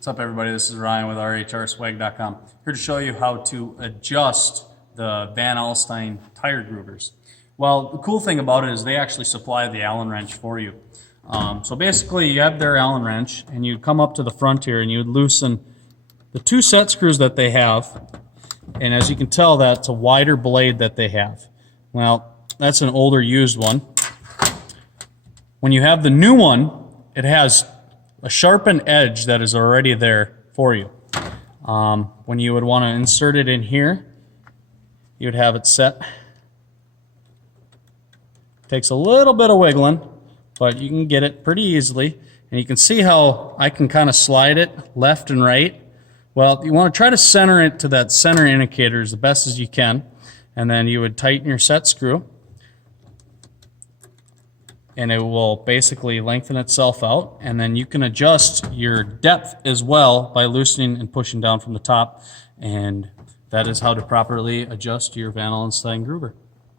What's up, everybody? This is Ryan with RHRswag.com. Here to show you how to adjust the Van Alstine tire groovers. Well, the cool thing about it is they actually supply the Allen wrench for you. So basically, you have their Allen wrench, and you come up to the front here, and you would loosen the two set screws that they have. And as you can tell, that's a wider blade that they have. Well, that's an older used one. When you have the new one, it has a sharpened edge that is already there for you. When you would want to insert it in here, you would have it set. Takes a little bit of wiggling, but you can get it pretty easily. And you can see how I can kind of slide it left and right. Well, you want to try to center it to that center indicator as the best as you can. And then you would tighten your set screw, and it will basically lengthen itself out, and then you can adjust your depth as well by loosening and pushing down from the top, and that is how to properly adjust your Van Alstine groover.